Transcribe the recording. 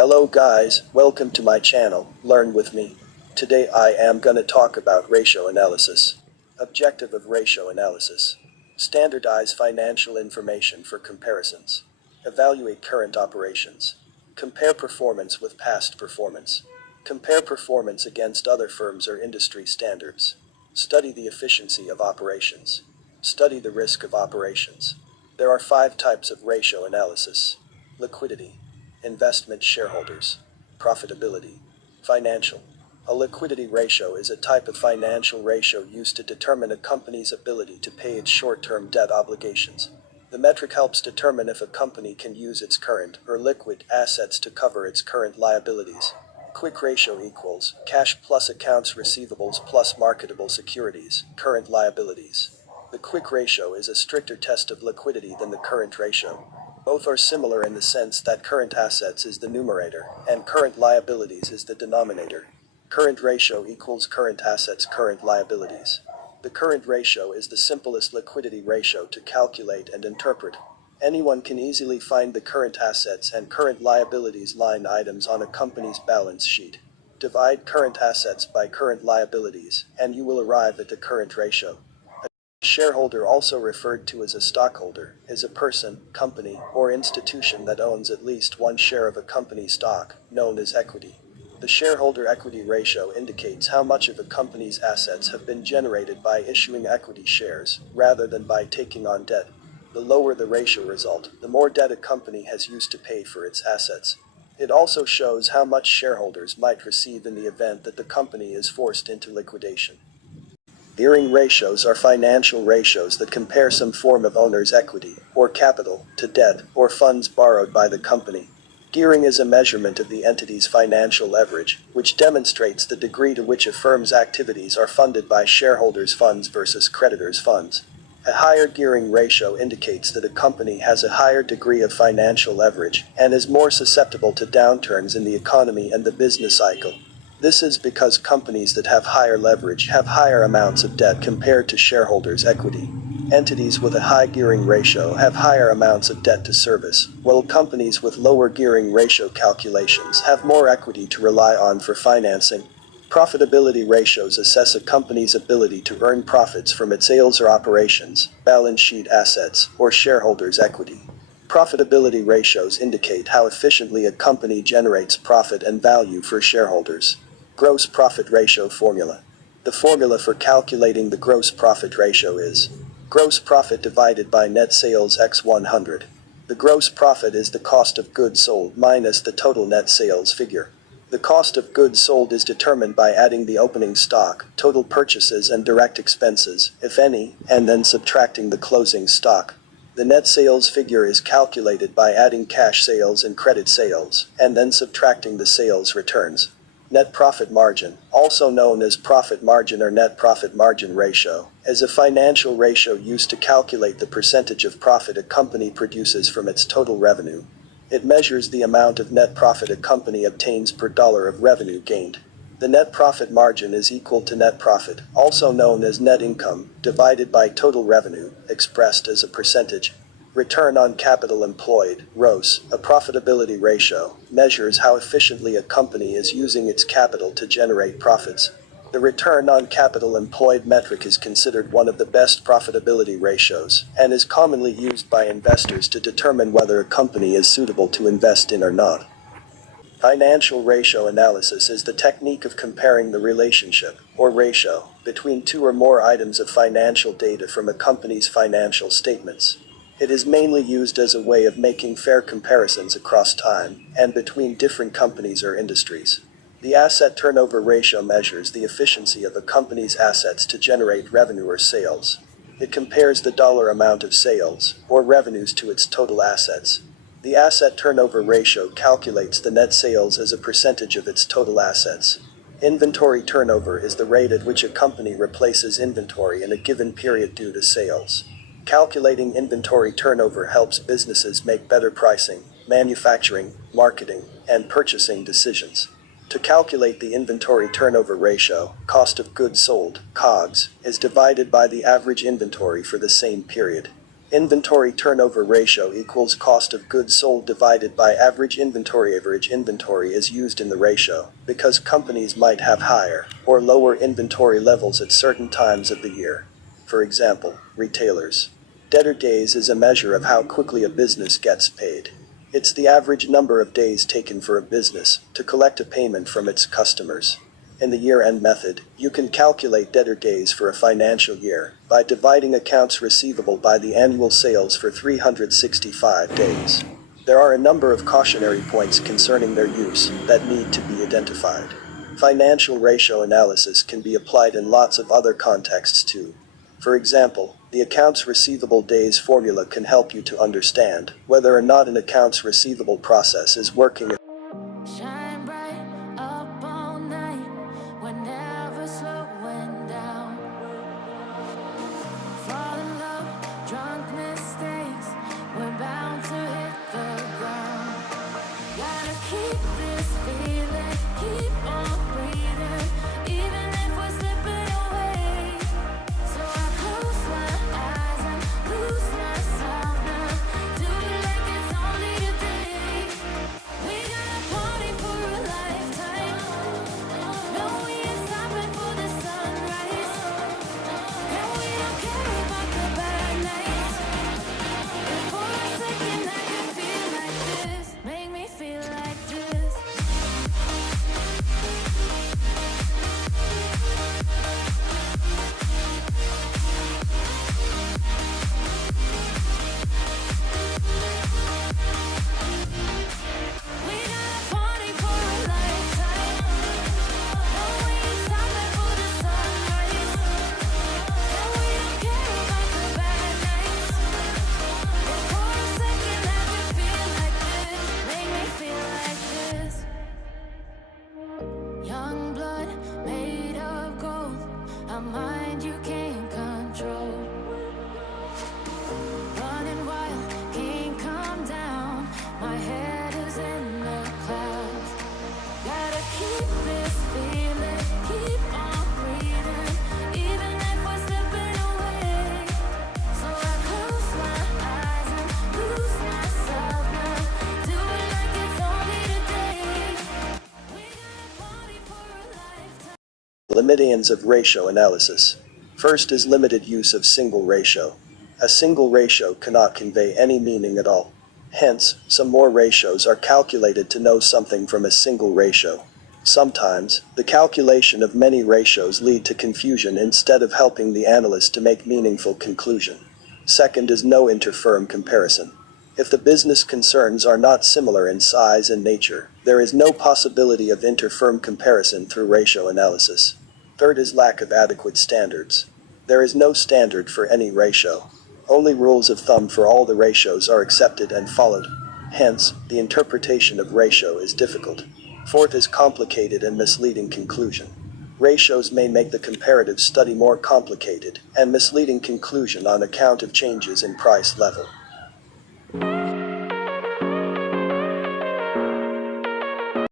Hello guys, welcome to my channel, Learn with me. Today I am gonna talk about ratio analysis. Objective of ratio analysis. Standardize financial information for comparisons. Evaluate current operations. Compare performance with past performance. Compare performance against other firms or industry standards. Study the efficiency of operations. Study the risk of operations. There are 5 types of ratio analysis. Liquidity. Investment shareholders. Profitability. Financial. A liquidity ratio is a type of financial ratio used to determine a company's ability to pay its short-term debt obligations. The metric helps determine if a company can use its current or liquid assets to cover its current liabilities. Quick ratio equals cash plus accounts receivables plus marketable securities, current liabilities. The quick ratio is a stricter test of liquidity than the current ratio. Both are similar in the sense that current assets is the numerator, and current liabilities is the denominator. Current ratio equals current assets, current liabilities. The current ratio is the simplest liquidity ratio to calculate and interpret. Anyone can easily find the current assets and current liabilities line items on a company's balance sheet. Divide current assets by current liabilities, and you will arrive at the current ratio. Shareholder, also referred to as a stockholder, is a person, company, or institution that owns at least one share of a company's stock, known as equity. The shareholder equity ratio indicates how much of a company's assets have been generated by issuing equity shares, rather than by taking on debt. The lower the ratio result, the more debt a company has used to pay for its assets. It also shows how much shareholders might receive in the event that the company is forced into liquidation. Gearing ratios are financial ratios that compare some form of owner's equity, or capital, to debt, or funds borrowed by the company. Gearing is a measurement of the entity's financial leverage, which demonstrates the degree to which a firm's activities are funded by shareholders' funds versus creditors' funds. A higher gearing ratio indicates that a company has a higher degree of financial leverage, and is more susceptible to downturns in the economy and the business cycle. This is because companies that have higher leverage have higher amounts of debt compared to shareholders' equity. Entities with a high gearing ratio have higher amounts of debt to service, while companies with lower gearing ratio calculations have more equity to rely on for financing. Profitability ratios assess a company's ability to earn profits from its sales or operations, balance sheet assets, or shareholders' equity. Profitability ratios indicate how efficiently a company generates profit and value for shareholders. Gross profit ratio formula. The formula for calculating the gross profit ratio is gross profit divided by net sales x 100. The gross profit is the cost of goods sold minus the total net sales figure. The cost of goods sold is determined by adding the opening stock, total purchases and direct expenses, if any, and then subtracting the closing stock. The net sales figure is calculated by adding cash sales and credit sales, and then subtracting the sales returns. Net profit margin, also known as profit margin or net profit margin ratio, is a financial ratio used to calculate the percentage of profit a company produces from its total revenue. It measures the amount of net profit a company obtains per dollar of revenue gained. The net profit margin is equal to net profit, also known as net income, divided by total revenue, expressed as a percentage. Return on capital employed, ROCE, a profitability ratio, measures how efficiently a company is using its capital to generate profits. The return on capital employed metric is considered one of the best profitability ratios, and is commonly used by investors to determine whether a company is suitable to invest in or not. Financial ratio analysis is the technique of comparing the relationship, or ratio, between two or more items of financial data from a company's financial statements. It is mainly used as a way of making fair comparisons across time, and between different companies or industries. The asset turnover ratio measures the efficiency of a company's assets to generate revenue or sales. It compares the dollar amount of sales, or revenues, to its total assets. The asset turnover ratio calculates the net sales as a percentage of its total assets. Inventory turnover is the rate at which a company replaces inventory in a given period due to sales. Calculating inventory turnover helps businesses make better pricing, manufacturing, marketing, and purchasing decisions. To calculate the inventory turnover ratio, cost of goods sold, COGS, is divided by the average inventory for the same period. Inventory turnover ratio equals cost of goods sold divided by average inventory. Average inventory is used in the ratio because companies might have higher or lower inventory levels at certain times of the year. For example, retailers. Debtor days is a measure of how quickly a business gets paid. It's the average number of days taken for a business to collect a payment from its customers. In the year-end method, you can calculate debtor days for a financial year by dividing accounts receivable by the annual sales for 365 days. There are a number of cautionary points concerning their use that need to be identified. Financial ratio analysis can be applied in lots of other contexts too. For example, the accounts receivable days formula can help you to understand whether or not an accounts receivable process is working. Shine bright up all night, we're never slowing down. Fall in love, drunk mistakes, we're bound to hit the ground. Gotta keep this feeling, keep on breathing, even if we're slipping away. So I close my eyes and lose myself now, do it like it's only today. We got a party for a lifetime, no we ain't stopping for the sunrise, and we don't care about the bad nights. If for a second I can feel like this, make me feel like this. We got a party for a lifetime, no we ain't stopping for the sunrise, and we don't care about the bad nights. If for a second I can feel like this, make me feel like this. Young blood made of gold, a mind you can't control. Running wild, can't come down, my head is in the clouds. Gotta keep this feeling, keep on breathing, even if we're slipping away. So I close my eyes and lose myself now, do it like it's only today. We got a party for a lifetime. Limitations of ratio analysis. First is limited use of single ratio. A single ratio cannot convey any meaning at all. Hence, some more ratios are calculated to know something from a single ratio. Sometimes, the calculation of many ratios lead to confusion instead of helping the analyst to make meaningful conclusion. Second is no interfirm comparison. If the business concerns are not similar in size and nature, there is no possibility of interfirm comparison through ratio analysis. Third is lack of adequate standards. There is no standard for any ratio. Only rules of thumb for all the ratios are accepted and followed. Hence, the interpretation of ratio is difficult. Fourth is complicated and misleading conclusion. Ratios may make the comparative study more complicated and misleading conclusion on account of changes in price level.